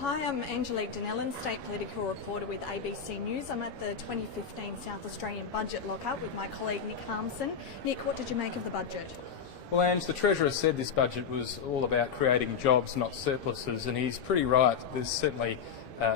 Hi, I'm Angelique Donnellan, State Political Reporter with ABC News. I'm at the 2015 South Australian Budget Lockup with my colleague Nick Harmson. Nick, what did you make of the budget? Well, Ange, the Treasurer said this budget was all about creating jobs, not surpluses, and he's pretty right. There's certainly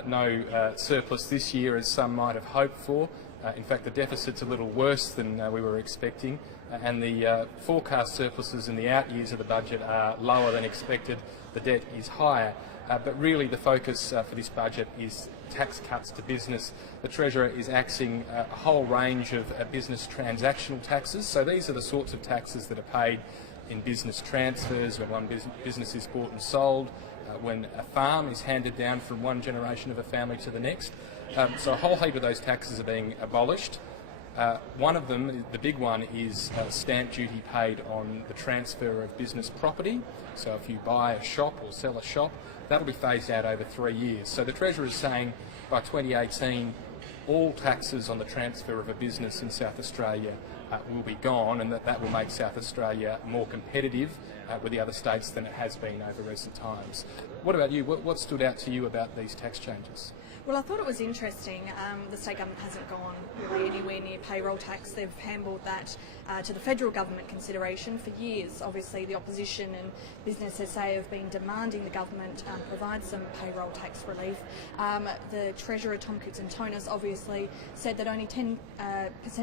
no surplus this year, as some might have hoped for. In fact, the deficit's a little worse than we were expecting, and the forecast surpluses in the out years of the budget are lower than expected. The debt is higher. But really the focus for this budget is tax cuts to business. The Treasurer is axing a whole range of business transactional taxes. So these are the sorts of taxes that are paid in business transfers, when one business is bought and sold, when a farm is handed down from one generation of a family to the next. So a whole heap of those taxes are being abolished. One of them, the big one, is stamp duty paid on the transfer of business property. So if you buy a shop or sell a shop, that'll be phased out over 3 years. So the Treasurer is saying by 2018 all taxes on the transfer of a business in South Australia will be gone, and that will make South Australia more competitive with the other states than it has been over recent times. What about you? What stood out to you about these tax changes? Well, I thought it was interesting. The state government hasn't gone really anywhere near payroll tax. They've handballed that to the federal government consideration for years. Obviously, the opposition and Business SA have been demanding the government provide some payroll tax relief. The Treasurer, Tom Koutsantonis, obviously said that only 10%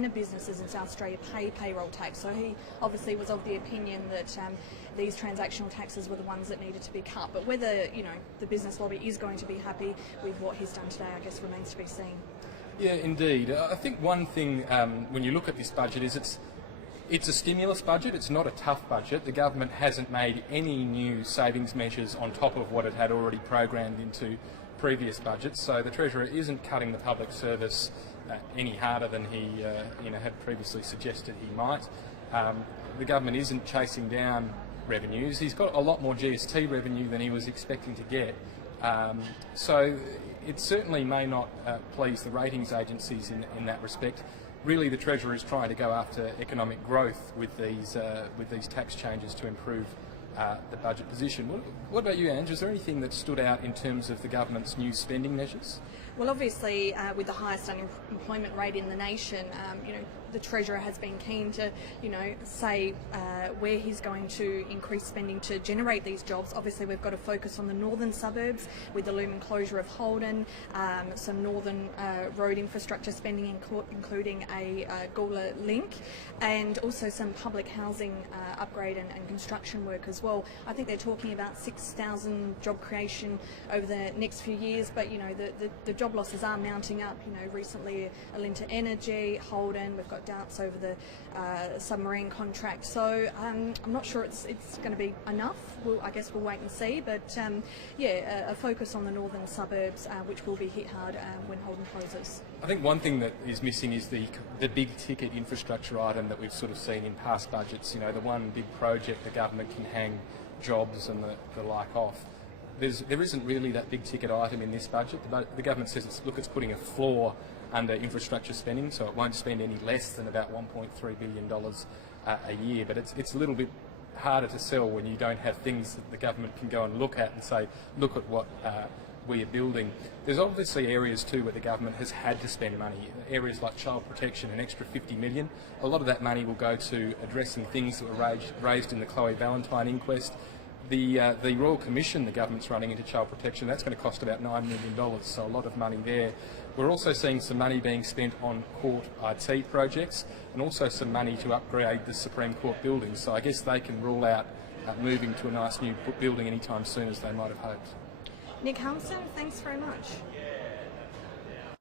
of businesses in South Australia pay payroll tax. So he obviously was of the opinion that these transactional taxes were the ones that needed to be cut. But whether, the business lobby is going to be happy with what he's done today, I guess remains to be seen. Yeah, indeed. I think one thing when you look at this budget is it's a stimulus budget. It's not a tough budget. The government hasn't made any new savings measures on top of what it had already programmed into previous budgets. So the Treasurer isn't cutting the public service any harder than he had previously suggested he might. The government isn't chasing down revenues. He's got a lot more GST revenue than he was expecting to get. So it certainly may not please the ratings agencies in that respect. Really, the Treasurer is trying to go after economic growth with these tax changes to improve the budget position. What about you, Ange? Is there anything that stood out in terms of the government's new spending measures? Well, obviously, with the highest unemployment rate in the nation, the Treasurer has been keen to, say where he's going to increase spending to generate these jobs. Obviously, we've got to focus on the northern suburbs with the looming closure of Holden, some northern road infrastructure spending, including a Gawler link, and also some public housing upgrade and construction work as well. I think they're talking about 6,000 job creation over the next few years, but the job losses are mounting up. Recently Alinta Energy, Holden, we've got doubts over the submarine contract. So I'm not sure it's going to be enough. I guess we'll wait and see. But a focus on the northern suburbs, which will be hit hard when Holden closes. I think one thing that is missing is the big ticket infrastructure item that we've sort of seen in past budgets. The one big project the government can hang jobs and the like off. There isn't really that big ticket item in this budget. The government says it's putting a floor under infrastructure spending, so it won't spend any less than about $1.3 billion a year. But it's a little bit harder to sell when you don't have things that the government can go and look at and say, look at what we are building. There's obviously areas too where the government has had to spend money. Areas like child protection, an extra $50 million. A lot of that money will go to addressing things that were raised in the Chloe Valentine inquest. The Royal Commission the government's running into child protection, that's going to cost about $9 million, so a lot of money there. We're also seeing some money being spent on court IT projects and also some money to upgrade the Supreme Court buildings, so I guess they can rule out moving to a nice new building anytime soon as they might have hoped. Nick Harmson, thanks very much.